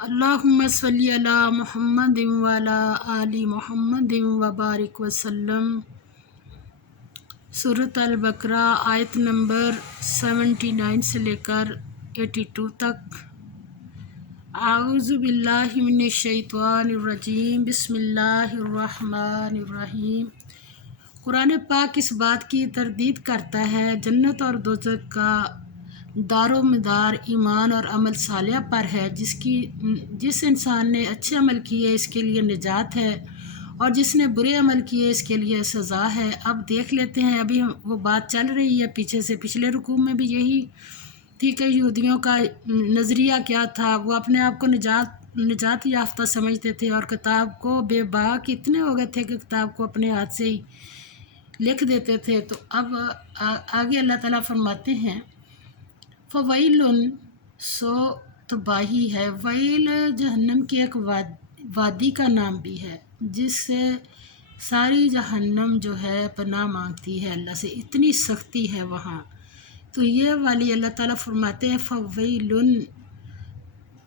اللہم صلی علی محمد وعلی آل محمد وبارک وسلم۔ سورۃ البقرہ آیت نمبر 79 سے لے کر 82 تک۔ اعوذ باللہ من الشیطان الرجیم، بسم اللہ الرحمن الرحیم۔ قرآن پاک اس بات کی تردید کرتا ہے جنت اور دوزخ کا دار و مدار ایمان اور عمل صالح پر ہے۔ جس انسان نے اچھے عمل کیے اس کے لیے نجات ہے، اور جس نے برے عمل کیے اس کے لیے سزا ہے۔ اب دیکھ لیتے ہیں، ابھی وہ بات چل رہی ہے پیچھے سے، پچھلے رکوع میں بھی یہی تھی کہ یہودیوں کا نظریہ کیا تھا۔ وہ اپنے آپ کو نجات یافتہ سمجھتے تھے اور کتاب کو بے باک اتنے ہو گئے تھے کہ کتاب کو اپنے ہاتھ سے ہی لکھ دیتے تھے۔ تو اب آگے اللہ تعالیٰ فرماتے ہیں فویل، سو تباہی ہے۔ ویل جہنم کی ایک وادی کا نام بھی ہے، جس سے ساری جہنم جو ہے پناہ مانگتی ہے اللہ سے، اتنی سختی ہے وہاں۔ تو یہ والی اللہ تعالیٰ فرماتے ہیں فویل،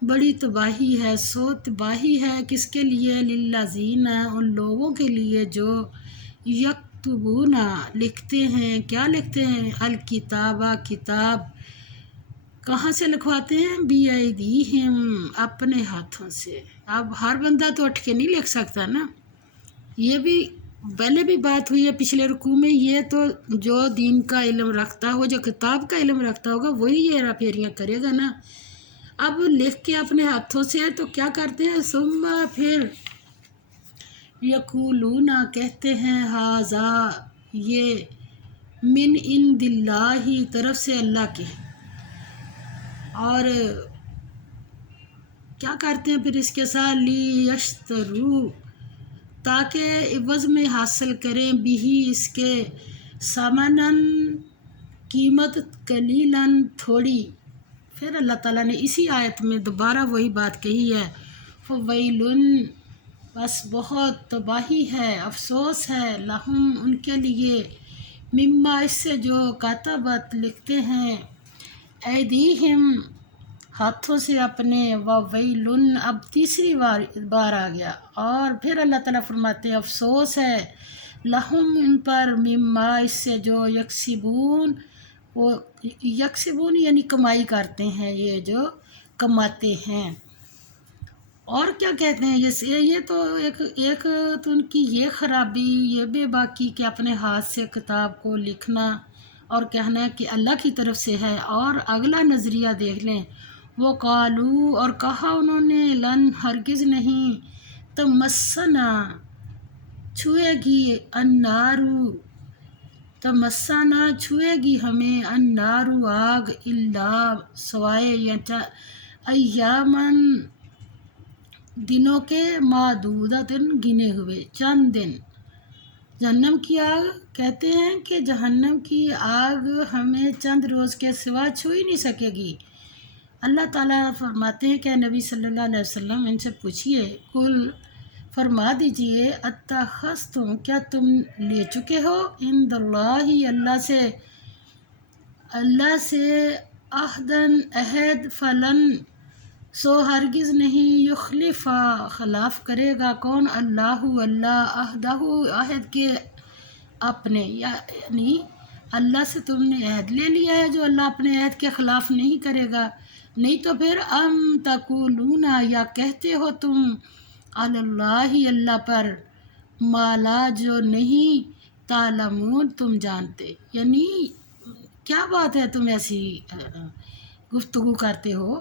بڑی تباہی ہے، سو تباہی ہے کس کے لیے؟ للذین، ان لوگوں کے لیے جو یکتبون، لکھتے ہیں۔ کیا لکھتے ہیں؟ الکتابہ، کتاب کہاں سے لکھواتے ہیں؟ بِأَیْدِیہِم، اپنے ہاتھوں سے۔ اب ہر بندہ تو اٹھ کے نہیں لکھ سکتا نا، یہ بھی پہلے بھی بات ہوئی ہے پچھلے رکوع میں۔ یہ تو جو دین کا علم رکھتا ہو، جو کتاب کا علم رکھتا ہوگا وہی یہ ہیرا پھیریاں کرے گا نا۔ اب لکھ کے اپنے ہاتھوں سے تو کیا کرتے ہیں؟ ثم، پھر یقولون، کہتے ہیں ھذا، یہ من عند اللہ، طرف سے اللہ کے۔ اور کیا کرتے ہیں پھر اس کے ساتھ؟ لیشترو، تاکہ عوض میں حاصل کریں، بھی اس کے، ثمناً، قیمت، قلیلاً، تھوڑی۔ پھر اللہ تعالیٰ نے اسی آیت میں دوبارہ وہی بات کہی ہے فویل، بس بہت تباہی ہے، افسوس ہے، لہم، ان کے لیے، مما، اس سے جو کاتبت، لکھتے ہیں، ایدیہم، ہاتھوں سے اپنے، وویل، اب تیسری بار آ گیا۔ اور پھر اللہ تعالیٰ فرماتے ہیں افسوس ہے، لہم، ان پر، مما، اس سے جو یکسبون، وہ یکسبون یعنی کمائی کرتے ہیں، یہ جو کماتے ہیں۔ اور کیا کہتے ہیں؟ جیسے یہ تو ایک تو ان کی یہ خرابی، یہ بے باکی کہ اپنے ہاتھ سے کتاب کو لکھنا اور کہنا کہ اللہ کی طرف سے ہے۔ اور اگلا نظریہ دیکھ لیں، وہ قالو، اور کہا انہوں نے، لن، ہرگز نہیں، تمسنا، چھوئے گی، النارو، تمسنا، چھوئے گی ہمیں، النارو، آگ، الا، سوائے، یا ایامن، دنوں کے، معدودۃ، گنے ہوئے، چند دن۔ جہنم کی آگ، کہتے ہیں کہ جہنم کی آگ ہمیں چند روز کے سوا چھو ہی نہیں سکے گی۔ اللہ تعالیٰ فرماتے ہیں کہ نبی صلی اللہ علیہ وسلم ان سے پوچھئے، کل، فرما دیجئے، اتخذتم، کیا تم لے چکے ہو، عند اللہ، اللہ سے، عہداً، عہد، فلن، سو ہرگز نہیں، یخلف، خلاف کرے گا کون؟ اللہ، اللہ، عہدہ، عہد کے اپنے، یعنی اللہ سے تم نے عہد لے لیا ہے جو اللہ اپنے عہد کے خلاف نہیں کرے گا۔ نہیں تو پھر ام تقولون، یا کہتے ہو تم، علی اللہ، اللہ پر، ما لا، جو نہیں، تعلمون، تم جانتے۔ یعنی کیا بات ہے، تم ایسی گفتگو کرتے ہو؟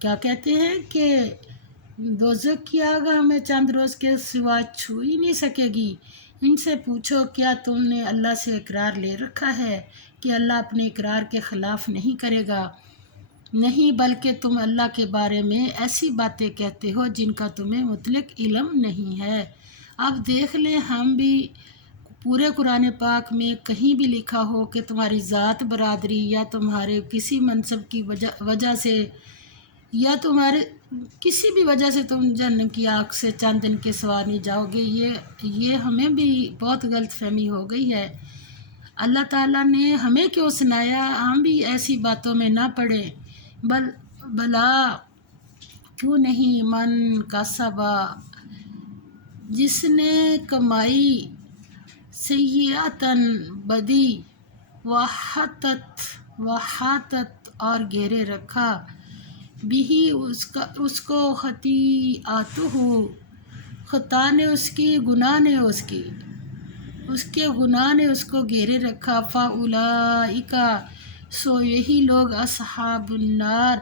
کیا کہتے ہیں کہ دوزخ کی آگ ہمیں چند روز کے سوا چھو ہی نہیں سکے گی۔ ان سے پوچھو، کیا تم نے اللہ سے اقرار لے رکھا ہے کہ اللہ اپنے اقرار کے خلاف نہیں کرے گا؟ نہیں، بلکہ تم اللہ کے بارے میں ایسی باتیں کہتے ہو جن کا تمہیں مطلق علم نہیں ہے۔ اب دیکھ لیں، ہم بھی پورے قرآن پاک میں کہیں بھی لکھا ہو کہ تمہاری ذات، برادری، یا تمہارے کسی منصب کی وجہ سے، یا تمہارے کسی بھی وجہ سے تم جہنم کی آگ سے چند دن کے سوا نہیں جاؤ گے، یہ ہمیں بھی بہت غلط فہمی ہو گئی ہے۔ اللہ تعالیٰ نے ہمیں کیوں سنایا؟ ہم بھی ایسی باتوں میں نہ پڑیں، بلا، کیوں نہیں من کسبا، جس نے کمائی سیئاتن بدی، وحاتت اور گھیرے رکھا، بھی اس کو خطیئاتہ، خطا نے اس کی، گناہ نے اس کے گناہ نے اس کو گھیرے رکھا، فاولئک، سو یہی لوگ، اصحاب النار،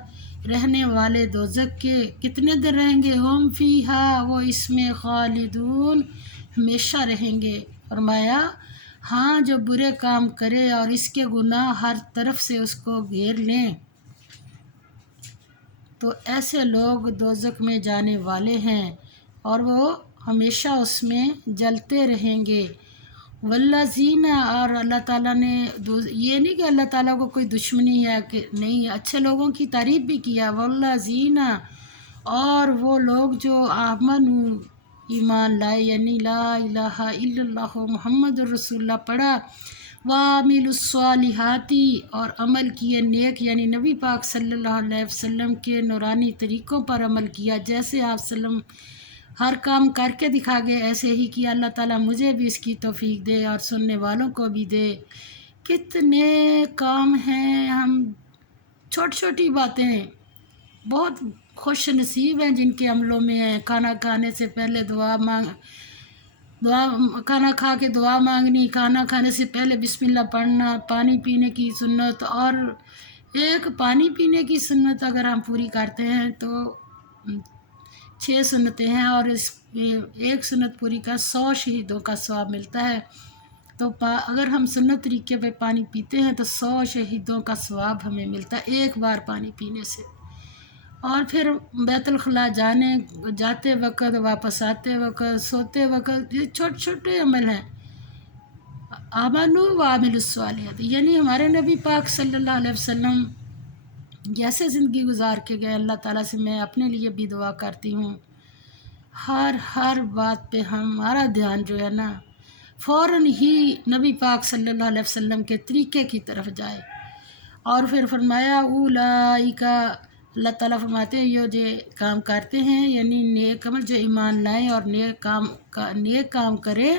رہنے والے دوزخ کے، کتنے دن رہیں گے؟ ہم فیہا، وہ اس میں، خالدون، ہمیشہ رہیں گے۔ فرمایا ہاں جو برے کام کرے اور اس کے گناہ ہر طرف سے اس کو گھیر لیں تو ایسے لوگ دوزخ میں جانے والے ہیں اور وہ ہمیشہ اس میں جلتے رہیں گے۔ والذین، اور اللہ تعالیٰ نے یہ نہیں کہ اللہ تعالیٰ کو کوئی دشمنی ہے کہ نہیں، اچھے لوگوں کی تعریف بھی کیا، والذین، اور وہ لوگ جو آمنوا، ایمان لائے، یعنی لا الہ الا اللہ محمد الرسول اللہ پڑھا، وعملوا الصالحات، اور عمل کیے نیک، یعنی نبی پاک صلی اللہ علیہ وسلم کے نورانی طریقوں پر عمل کیا، جیسے آپ وسلم ہر کام کر کے دکھا گئے ایسے ہی کیا۔ اللہ تعالیٰ مجھے بھی اس کی توفیق دے اور سننے والوں کو بھی دے۔ کتنے کام ہیں، ہم چھوٹی چھوٹی باتیں بہت خوش نصیب ہیں جن کے عملوں میں ہیں۔ کھانا کھانے سے پہلے کھانا کھا کے دعا مانگنی، کھانا کھانے سے پہلے بسم اللہ پڑھنا، پانی پینے کی سنت، اور ایک پانی پینے کی سنت اگر ہم پوری کرتے ہیں تو 6 سنتیں ہیں، اور اس ایک سنت پوری کا 100 شہیدوں کا ثواب ملتا ہے۔ تو اگر ہم سنت طریقے پہ پانی پیتے ہیں تو 100 شہیدوں کا ثواب ہمیں ملتا ہے ایک بار پانی پینے سے۔ اور پھر بیت الخلاء جاتے وقت، واپس آتے وقت، سوتے وقت، یہ چھوٹے چھوٹے عمل ہیں۔ آمنوا وعملوا الصالحات، یعنی ہمارے نبی پاک صلی اللہ علیہ وسلم جیسے زندگی گزار کے گئے، اللہ تعالیٰ سے میں اپنے لیے بھی دعا کرتی ہوں ہر بات پہ ہمارا دھیان جو ہے نا فوراً ہی نبی پاک صلی اللہ علیہ وسلم کے طریقے کی طرف جائے۔ اور پھر فرمایا اولئک، اللہ تعالیٰ فرماتے ہیں یہ جو کام کرتے ہیں، یعنی نیک عمل، جو ایمان لائیں اور نیک کام کرے،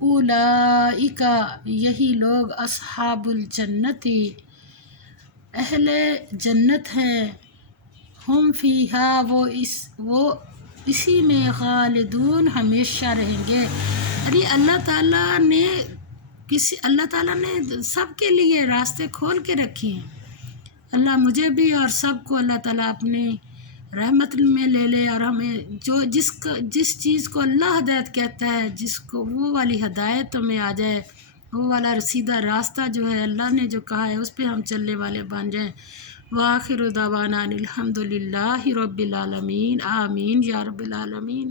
اولئک، یہی لوگ، اصحاب الجنتی، اہل جنت ہیں، ہم فیہا، وہ اسی میں، خالدون، ہمیشہ رہیں گے۔ یعنی اللہ تعالیٰ نے سب کے لیے راستے کھول کے رکھے ہیں۔ اللہ مجھے بھی اور سب کو اللہ تعالیٰ اپنی رحمت میں لے لے، اور ہمیں جس چیز کو اللہ ہدایت کہتا ہے، جس کو وہ والی ہدایت میں آ جائے، وہ والا سیدھا راستہ جو ہے اللہ نے جو کہا ہے اس پہ ہم چلنے والے بن جائیں۔ وآخر دعوانا الحمد للہ رب العالمین، آمین یا رب العالمین۔